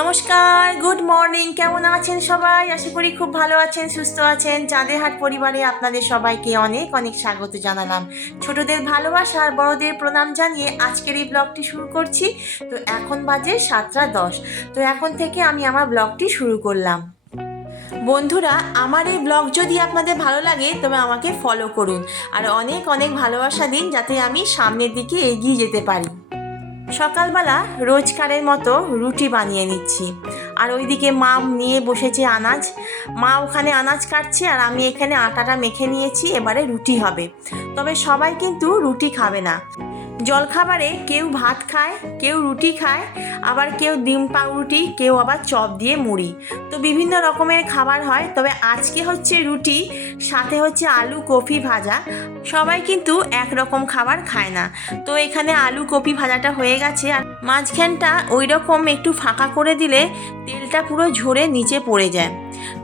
নমস্কার good morning কেমন আছেন সবাই? আশা করি খুব ভালো আছেন, সুস্থ আছেন। চাঁদেরহাট পরিবারে আপনাদের সবাইকে অনেক অনেক স্বাগত জানালাম। ছোটদের ভালোবাসা আর বড়দের প্রণাম জানিয়ে আজকের এই ব্লগটি শুরু করছি। তো এখন বাজে সাতটা দশ। তো এখন থেকে আমি আমার ব্লগটি শুরু করলাম। বন্ধুরা, আমার এই ব্লগ যদি আপনাদের ভালো লাগে, তবে আমাকে ফলো করুন। আর অনেক অনেক ভালোবাসা দিন, যাতে আমি সামনের দিকে এগিয়ে যেতে পারি। সকালবেলা রোজকারের মতো রুটি বানিয়ে নিচ্ছি। আর ওইদিকে মা নিয়ে বসেছে আনাজ। মা ওখানে আনাজ কাটছে আর আমি এখানে আটাটা মেখে নিয়েছি, এবারে রুটি হবে। তবে সবাই কিন্তু রুটি খাবে না। জলখাবারে কেউ ভাত খায়, কেউ রুটি খায়, আবার কেউ ডিম পাউরুটি, কেউ আবার চপ দিয়ে মুড়ি। তো বিভিন্ন রকমের খাবার হয়, তবে আজকে হচ্ছে রুটি, সাথে হচ্ছে আলু কফি ভাজা। সবাই কিন্তু একরকম খাবার খায় না। তো এখানে আলু কপি ভাজাটা হয়ে গেছে, আর মাঝখানটা ওই রকম একটু ফাঁকা করে দিলে তেলটা পুরো ঝরে নিচে পড়ে যায়।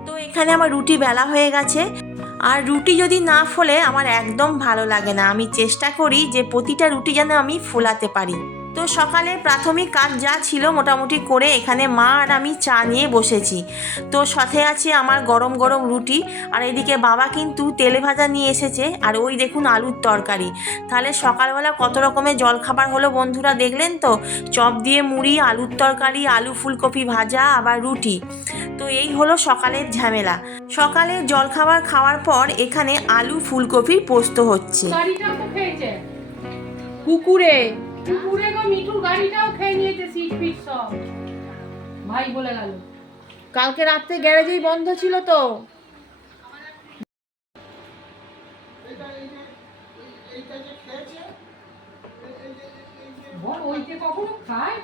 তো এখানে আমার রুটি বেলা হয়ে গেছে। আর রুটি যদি না ফোলে আমার একদম ভালো লাগে না। আমি চেষ্টা করি যে প্রতিটা রুটি যেন আমি ফোলাতে পারি। তো সকালে প্রাথমিক কাজ যা ছিল মোটামুটি করে এখানে মা আর আমি চা নিয়ে বসেছি। তো সাথে আছে আমার গরম গরম রুটি, আর এদিকে বাবা কিন্তু তেলে ভাজা নিয়ে এসেছে, আর ওই দেখুন আলুর তরকারি। তাহলে সকালবেলা কত রকমের জলখাবার হলো বন্ধুরা দেখলেন তো? চপ দিয়ে মুড়ি, আলুর তরকারি, আলু ফুলকপি ভাজা, আবার রুটি। তো এই হলো সকালের ঝামেলা। সকালে জলখাবার খাওয়ার পর এখানে আলু ফুলকপির পোস্ত হচ্ছে। কুকুরে। গাড়িটাও খেয়ে নিয়েছে সিট ফিট সব। ভাই বলে গেল। কালকে রাত্রে গ্যারেজেই বন্ধ ছিল তো। ওইতে কখনো খায়?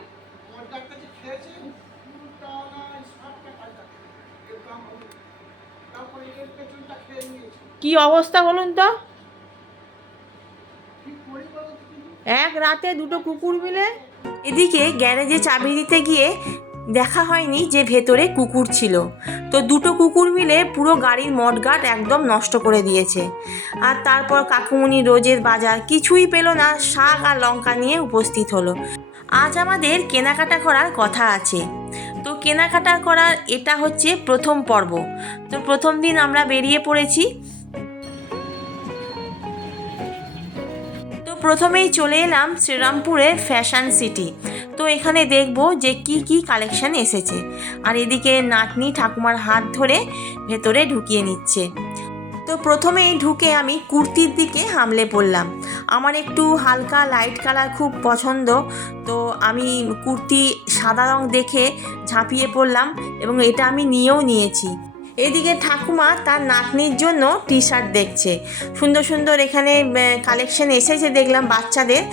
কি অবস্থা বলুন তো? এক রাতে দুটো কুকুর মিলে? এদিকে গ্যারেজে চাবি দিতে গিয়ে দেখা হয়নি যে ভেতরে কুকুর ছিল। তো দুটো কুকুর মিলে পুরো গাড়ির মডগাট একদম নষ্ট করে দিয়েছে। আর তারপর কাকুমুনি রোজের বাজার কিছুই পেল না, শাক আর লঙ্কা নিয়ে উপস্থিত হলো। আজ আমাদের কেনাকাটা করার কথা আছে। তো কেনাকাটা করার এটা হচ্ছে প্রথম পর্ব। তো প্রথম দিন আমরা বেরিয়ে পড়েছি। প্রথমেই চলে এলাম শ্রীরামপুরের ফ্যাশন সিটি। তো এখানে দেখব যে কি কি কালেকশন এসেছে। আর এদিকে নাতনি ঠাকুমার হাত ধরে ভেতরে ঢুকিয়ে নিচ্ছে। তো প্রথমেই ঢুকে আমি কুর্তির দিকে হামলে পড়লাম। আমার একটু হালকা লাইট কালার খুব পছন্দ। তো আমি কুর্তি সাদা রং দেখে ঝাঁপিয়ে পড়লাম এবং এটা আমি নিয়েও নিয়েছি। এদিকে ঠাকুমা তার নাতনির জন্য টি শার্ট দেখছে। সুন্দর সুন্দর এখানে কালেকশন এসেছে দেখলাম বাচ্চাদের।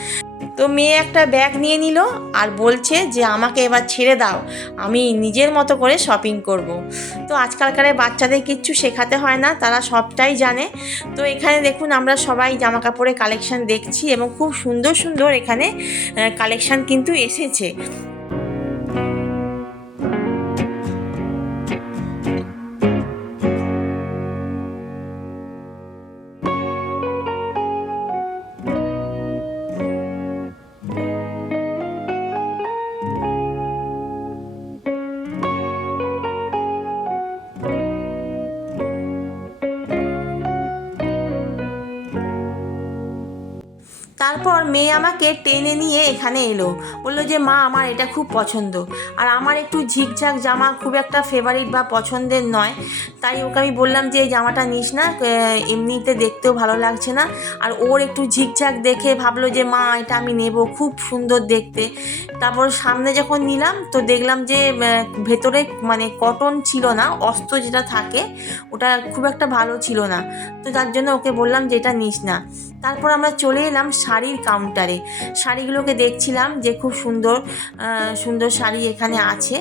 তো মেয়ে একটা ব্যাগ নিয়ে নিল আর বলছে যে, আমাকে এবার ছেড়ে দাও। আমি নিজের মতো করে শপিং করব। তো আজকালকার বাচ্চাদের কিচ্ছু শেখাতে হয় না, তারা সবটাই জানে। তো এখানে দেখুন, আমরা সবাই জামা কাপড়ের কালেকশন দেখছি এবং খুব সুন্দর সুন্দর এখানে কালেকশন কিন্তু এসেছে। তারপর মেয়ে আমাকে টেনে নিয়ে এখানে এলো। বলল যে, মা, আমার এটা খুব পছন্দ। আর আমার একটু ঝিকঝাক জামা খুব একটা ফেভারিট বা পছন্দের নয়। তাই ওকে আমি বললাম যে, এই জামাটা নিস না এমনিতে দেখতেও ভালো লাগছে না। আর ওর একটু ঝিকঝাক দেখে ভাবলো যে, মা, এটা আমি নেব খুব সুন্দর দেখতে। তারপর সামনে যখন নিলাম, তো দেখলাম যে ভেতরে মানে কটন ছিল না অস্ত্র যেটা থাকে, ওটা খুব একটা ভালো ছিল না। তো তার জন্য ওকে বললাম যে, এটা নিস না। তারপর আমরা চলে এলাম শাড়ির কাউন্টারে শাড়িগুলোকে দেখছিলাম যে খুব সুন্দর সুন্দর শাড়ি এখানে আছে।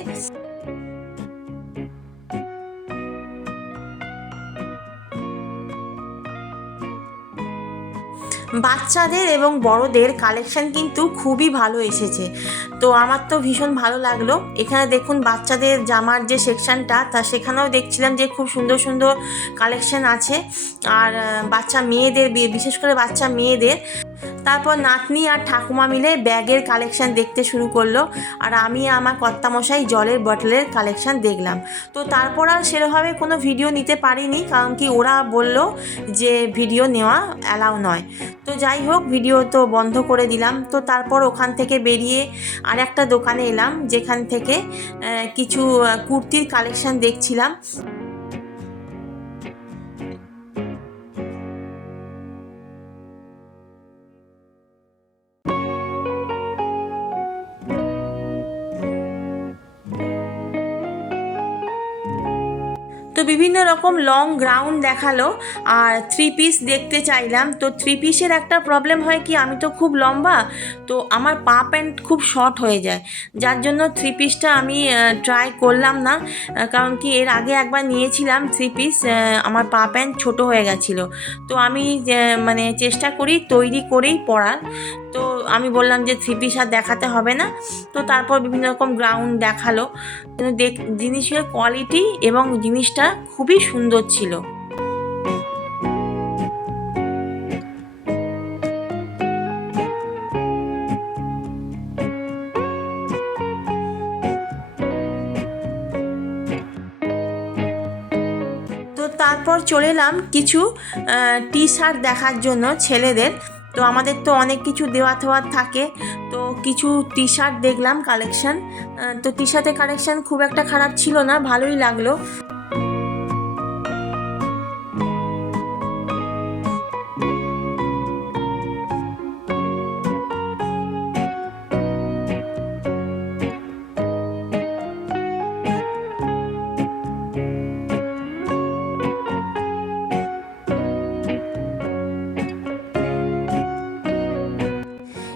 বাচ্চাদের এবং বড়দের কালেকশন কিন্তু খুবই ভালো এসেছে। তো আমার তো ভীষণ ভালো লাগল। এখানে দেখুন বাচ্চাদের জামার যে সেকশনটা তা সেখানেও দেখছিলাম যে খুব সুন্দর সুন্দর কালেকশন আছে। আর বাচ্চা মেয়েদের, বিশেষ করে বাচ্চা মেয়েদের তারপর নাতনি আর ঠাকুমা মিলে ব্যাগের কালেকশন দেখতে শুরু করল আর আমি আমার কর্তামশাই জলের বটলের কালেকশন দেখলাম। তো তারপর আর সেরকমভাবে কোনো ভিডিও নিতে পারিনি কারণ কি ওরা বলল যে ভিডিও নেওয়া অ্যালাউ নয়। তো যাই হোক, ভিডিও তো বন্ধ করে দিলাম। তো তারপর ওখান থেকে বেরিয়ে আর একটা দোকানে এলাম যেখান থেকে কিছু কুর্তির কালেকশন দেখছিলাম। তো বিভিন্ন রকম লং গ্রাউন্ড দেখাল, আর থ্রি পিস দেখতে চাইলাম। তো থ্রি পিসের একটা প্রবলেম হয় কি, আমি তো খুব লম্বা, তো আমার পা প্যান্ট খুব শর্ট হয়ে যায়। যার জন্য থ্রি পিসটা আমি ট্রাই করলাম না কারণ কি এর আগে একবার নিয়েছিলাম থ্রি পিস আমার পা প্যান্ট ছোট হয়ে গেছিল। তো আমি মানে চেষ্টা করি তৈরি করেই পরার। তো আমি বললাম যে থ্রি পিস আর দেখাতে হবে না। তো তারপর বিভিন্ন রকম গ্রাউন্ড দেখাল। কিন্তু দেখ, জিনিসের কোয়ালিটি এবং জিনিসটা খুবই সুন্দর ছিল। তারপর চলে এলাম কিছু টি শার্ট দেখার জন্য ছেলেদের। তো আমাদের তো অনেক কিছু দেওয়া থেওয়ার থাকে, তো কিছু টি শার্ট দেখলাম কালেকশান তো টি শার্টের কালেকশন খুব একটা খারাপ ছিল না, ভালোই লাগল।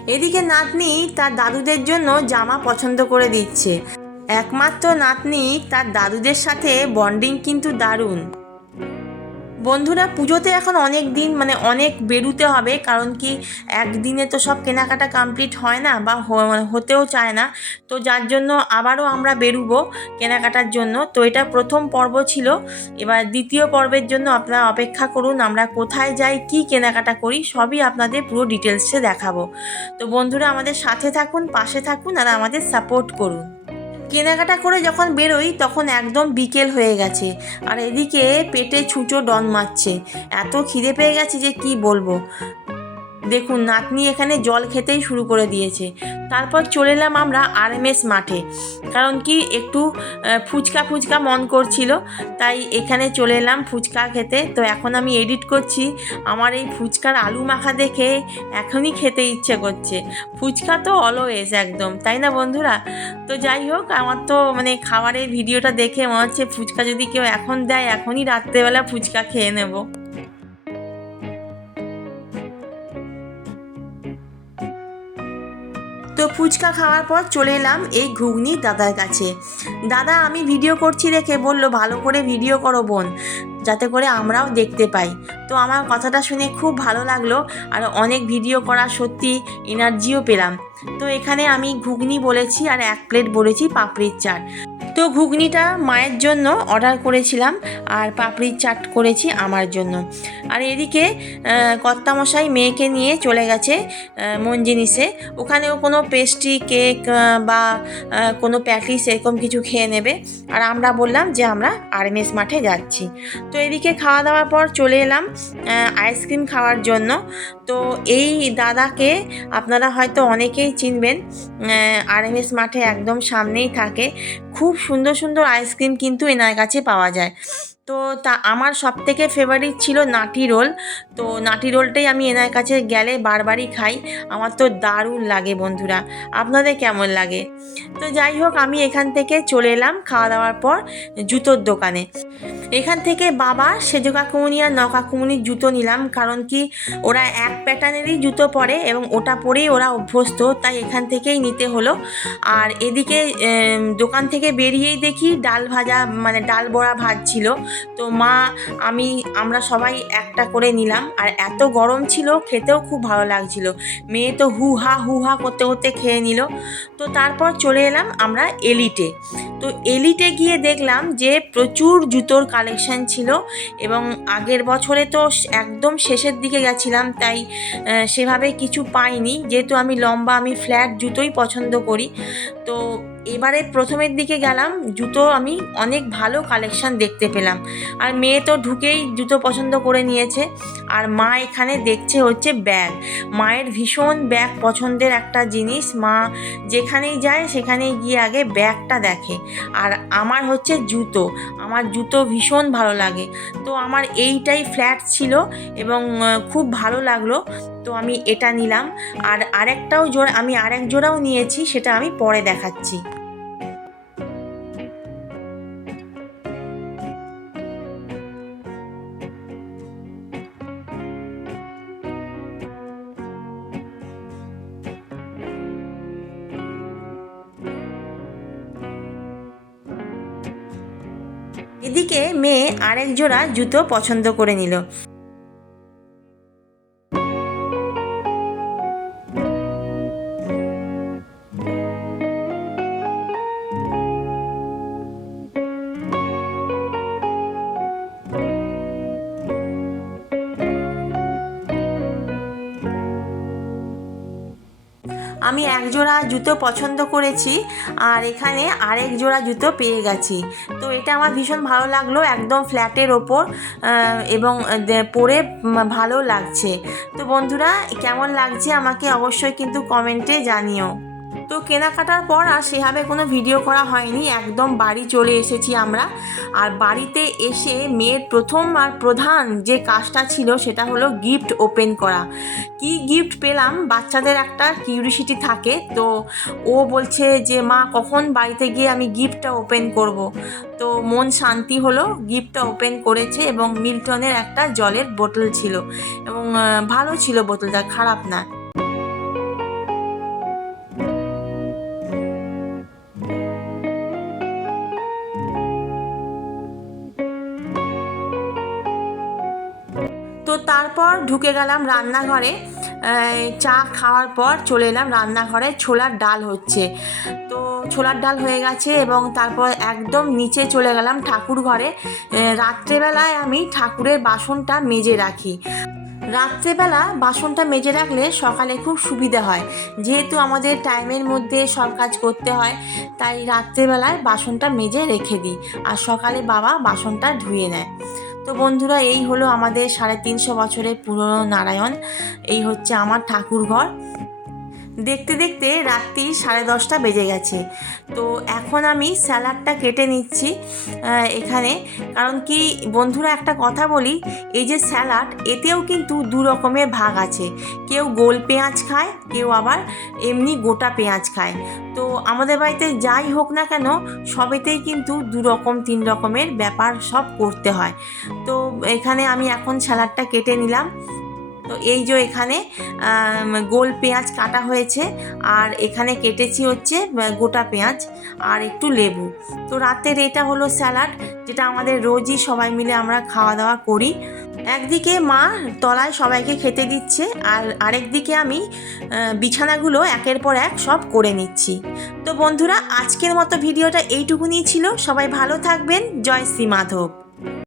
এদিকে নাতনি তার দাদুদের জন্য জামা পছন্দ করে দিচ্ছে। একমাত্র নাতনি তার দাদুদের সাথে বন্ডিং কিন্তু দারুণ। বন্ধুরা, পুজোতে এখন অনেক দিন মানে অনেক বেরুতে হবে, কারণ কি একদিনে তো সব কেনাকাটা কমপ্লিট হয় না বা মানে হতেও চায় না। তো যার জন্য আবারও আমরা বেরুবো কেনাকাটার জন্য। তো এটা প্রথম পর্ব ছিল। এবার দ্বিতীয় পর্বের জন্য আপনারা অপেক্ষা করুন, আমরা কোথায় যাই, কি কেনাকাটা করি, সবই আপনাদের পুরো ডিটেলসে দেখাবো। তো বন্ধুরা, আমাদের সাথে থাকুন, পাশে থাকুন, আর আমাদের সাপোর্ট করুন। কেনাকাটা করে যখন বেরোই, তখন একদম বিকেল হয়ে গেছে। আর এদিকে পেটে ছুঁচো ডন মারছে। এত খিদে পেয়ে গেছে যে কি বলব? দেখুন, নাতনি এখানে জল খেতেই শুরু করে দিয়েছে। তারপর চলে এলাম আমরা আরএমএস মাঠে। কারণ কি, একটু ফুচকা ফুচকা মন করছিল, তাই এখানে চলে এলাম ফুচকা খেতে। তো এখন আমি এডিট করছি। আমার এই ফুচকার আলু মাখা দেখে এখনই খেতে ইচ্ছে করছে। ফুচকা তো অলওয়েজ একদম, তাই না বন্ধুরা? তো যাই হোক, আমার তো মানে খাবারের ভিডিওটা দেখে মনে হচ্ছে ফুচকা যদি কেউ এখন দেয়, এখনই রাত্রেবেলা ফুচকা খেয়ে নেব। তো ফুচকা খাওয়ার পর চলে এলাম এই ঘুগনি দাদার কাছে। দাদা, আমি ভিডিও করছি দেখে, বলল, ভালো করে ভিডিও করো বোন, যাতে করে আমরাও দেখতে পাই। তো আমার কথাটা শুনে খুব ভালো লাগল আর অনেক ভিডিও করা সত্যি এনার্জিও পেলাম। তো এখানে আমি ঘুগনি বলেছি আর এক প্লেট বলেছি পাপড়ির চাট। তো ঘুগনিটা মায়ের জন্য অর্ডার করেছিলাম আর পাপড়ির চাট করেছি আমার জন্য। আর এদিকে কর্তামশাই মেয়েকে নিয়ে চলে গেছে আহ, মঞ্জিনিসে। ওখানেও কোনো পেস্ট্রি কেক বা কোনো প্যাটিস এরকম কিছু খেয়ে নেবে। আর আমরা বললাম যে আমরা আরএমএস মাঠে যাচ্ছি। তো এদিকে খাওয়া দাওয়ার পর চলে এলাম আইসক্রিম খাওয়ার জন্য। তো এই দাদাকে আপনারা হয়তো অনেকেই চিনবেন আরএমএস মাঠে একদম সামনেই থাকে। খুব সুন্দর সুন্দর আইসক্রিম কিন্তু এনার কাছে পাওয়া যায়। তো তা আমার সব থেকে ফেভারিট ছিল নাটি রোল। তো নাটি রোলটাই আমি এনার কাছে গেলে বারবারই খাই। আমার তো দারুণ লাগে বন্ধুরা, আপনাদের কেমন লাগে? তো যাই হোক, আমি এখান থেকে চলে এলাম খাওয়া দাওয়ার পর জুতোর দোকানে। এখান থেকে বাবা সেজো কাকুমনি আর ন কাকুমনির জুতো নিলাম, কারণ কি ওরা এক প্যাটার্নেরই জুতো পরে এবং ওটা পরেই ওরা অভ্যস্ত, তাই এখান থেকেই নিতে হলো। আর এদিকে দোকান থেকে বেরিয়েই দেখি ডাল ভাজা মানে ডাল বড়া ভাজছিল। তো মা, আমি, আমরা সবাই একটা করে নিলাম। আর এত গরম ছিল, খেতেও খুব ভালো লাগছিল। মেয়ে তো হু হা হু হা করতে করতে খেয়ে নিল। তো তারপর চলে এলাম আমরা এলিটে। তো এলিটে গিয়ে দেখলাম যে প্রচুর জুতোর কালেকশন ছিল এবং আগের বছরে তো একদম শেষের দিকে গেছিলাম, তাই সেভাবে কিছু পাইনি। যেহেতু আমি লম্বা, আমি ফ্ল্যাট জুতোই পছন্দ করি। তো এবারে প্রথমের দিকে গেলাম, জুতো আমি অনেক ভালো কালেকশন দেখতে পেলাম। আর মেয়ে তো ঢুকেই জুতো পছন্দ করে নিয়েছে। আর মা এখানে দেখছে হচ্ছে ব্যাগ মায়ের ভীষণ ব্যাগ পছন্দের একটা জিনিস। মা যেখানেই যায় সেখানেই গিয়ে আগে ব্যাগটা দেখে। আর আমার হচ্ছে জুতো। আমার জুতো ভীষণ ভালো লাগে। তো আমার এইটাই ফ্ল্যাট ছিল এবং খুব ভালো লাগল। তো আমি এটা নিলাম। আর আরেকটাও জোড়া, আমি আরেক জোড়াও নিয়েছি, সেটা আমি পরে দেখাচ্ছি। এদিকে মেয়ে আরেক জোড়া জুতো পছন্দ করে নিল। আমি এক জোড়া জুতো পছন্দ করেছি আর এখানে আরেক জোড়া জুতো পেয়ে গেছি। তো এটা আমার ভীষণ ভালো লাগল, একদম ফ্ল্যাটের ওপর এবং পরে ভালো লাগছে। তো বন্ধুরা, কেমন লাগছে আমাকে অবশ্যই কিন্তু কমেন্টে জানিও। তো কেনাকাটার পর আর সেভাবে কোনো ভিডিও করা হয়নি। একদম বাড়ি চলে এসেছি আমরা। আর বাড়িতে এসে মেয়ের প্রথম আর প্রধান যে কাজটা ছিল সেটা হলো গিফট ওপেন করা। কি গিফট পেলাম? বাচ্চাদের একটা কিউরিসিটি থাকে। তো ও বলছে যে, মা, কখন বাড়িতে গিয়ে আমি গিফটটা ওপেন করব? তো মন শান্তি হলো গিফটটা ওপেন করেছে এবং মিল্টনের একটা জলের বোতল ছিল। এবং ভালো ছিল বোতলটা, খারাপ না। ঢুকে গেলাম রান্নাঘরে। চা খাওয়ার পর চলে এলাম রান্নাঘরে, ছোলার ডাল হচ্ছে। তো ছোলার ডাল হয়ে গেছে এবং তারপর একদম নিচে চলে গেলাম ঠাকুর ঘরে। রাত্রেবেলায় আমি ঠাকুরের বাসনটা মেজে রাখি। রাত্রেবেলা বাসনটা মেজে রাখলে সকালে খুব সুবিধা হয়। যেহেতু আমাদের টাইমের মধ্যে সব কাজ করতে হয়, তাই রাত্রেবেলায় বাসনটা মেজে রেখে দিই। আর সকালে বাবা বাসনটা ধুয়ে নেয়। তো বন্ধুরা, এই হলো আমাদের সাড়ে তিনশো বছরের পুরনো নারায়ণ। এই হচ্ছে আমার ঠাকুর ঘর দেখতে দেখতে রাত্রি সাড়ে দশটা বেজে গেছে। তো এখন আমি স্যালাডটা কেটে নিচ্ছি এখানে। কারণ কি, বন্ধুরা একটা কথা বলি, এই যে স্যালাড, এতেও কিন্তু দু রকমের ভাগ আছে। কেউ গোল পেঁয়াজ খায়, কেউ আবার এমনি গোটা পেঁয়াজ খায়। তো আমাদের বাড়িতে যাই হোক না কেন, সবেতেই কিন্তু দু রকম, তিন রকমের ব্যাপার সব করতে হয়। তো এখানে আমি এখন স্যালাডটা কেটে নিলাম। তো এই যে এখানে গোল পেঁয়াজ কাটা হয়েছে, আর এখানে কেটেছি হচ্ছে গোটা পেঁয়াজ আর একটু লেবু। তো রাতের এটা হলো স্যালাড, যেটা আমাদের রোজই সবাই মিলে আমরা খাওয়া দাওয়া করি। একদিকে মা তলায় সবাইকে খেতে দিচ্ছে, আর আরেকদিকে আমি বিছানাগুলো একের পর এক সব করে নিচ্ছি। তো বন্ধুরা, আজকের মতো ভিডিওটা এইটুকুনি ছিল। সবাই ভালো থাকবেন। জয় শ্রী মাধব।